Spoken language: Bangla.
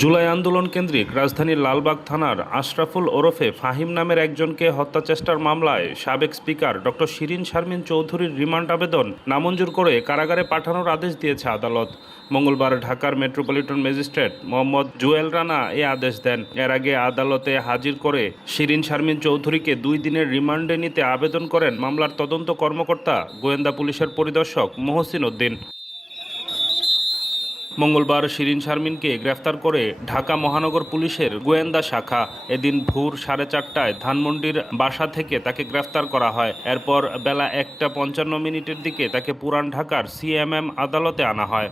জুলাই আন্দোলন কেন্দ্রিক রাজধানীর লালবাগ থানার আশরাফুল ওরফে ফাহিম নামের একজনকে হত্যাচেষ্টার মামলায় সাবেক স্পিকার ডক্টর শিরীন শারমিন চৌধুরীর রিমান্ড আবেদন নামঞ্জুর করে কারাগারে পাঠানোর আদেশ দিয়েছে আদালত। মঙ্গলবার ঢাকার মেট্রোপলিটন ম্যাজিস্ট্রেট মোহাম্মদ জুয়েল রানা এ আদেশ দেন। এর আগে আদালতে হাজির করে শিরীন শারমিন চৌধুরীকে 2 দিনের রিমান্ডে নিতে আবেদন করেন মামলার তদন্ত কর্মকর্তা গোয়েন্দা পুলিশের পরিদর্শক মহসিন উদ্দিন। মঙ্গলবার শিরীন শারমিনকে গ্রেফতার করে ঢাকা মহানগর পুলিশের গোয়েন্দা শাখা এদিন ভোর 4:30টায় ধানমন্ডির বাসা থেকে তাকে গ্রেফতার করা হয়। এরপর বেলা 1:55 দিকে তাকে পুরান ঢাকার সিএমএম আদালতে আনা হয়।